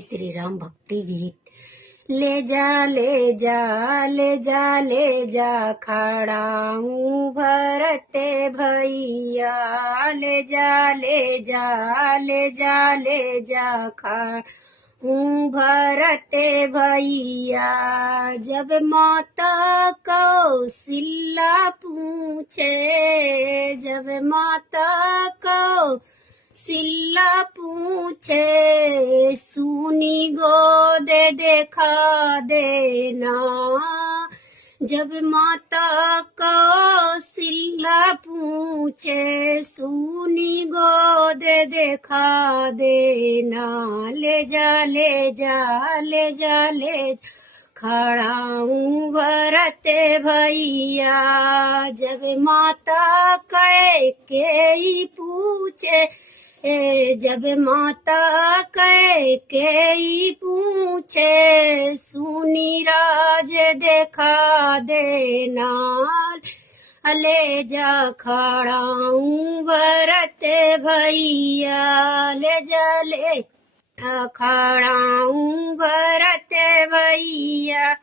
श्री राम भक्ति गीत। ले जा ले जा ले जा ले जा खड़ा हूँ भरते भैया, ले जा ले जा ले जा ले जा खड़ा हूँ भरते भैया। जब माता कौशल्या पूछे, जब माता कौशल्या पूछे, सुनी गोद देखा देना। जब माता कौशल्या पूछे, सुनी गोद देखा देना। ले जा ले जा ले जा ले जा खड़ा हूँ भरते भैया। जब माता कैकेयी पूछे, जब माता कैकेयी पूछे, सुनी राज देखा देना। ले जा खड़ा हूँ भरते भैया, ले जा ले खड़ा हूँ भरते भैया।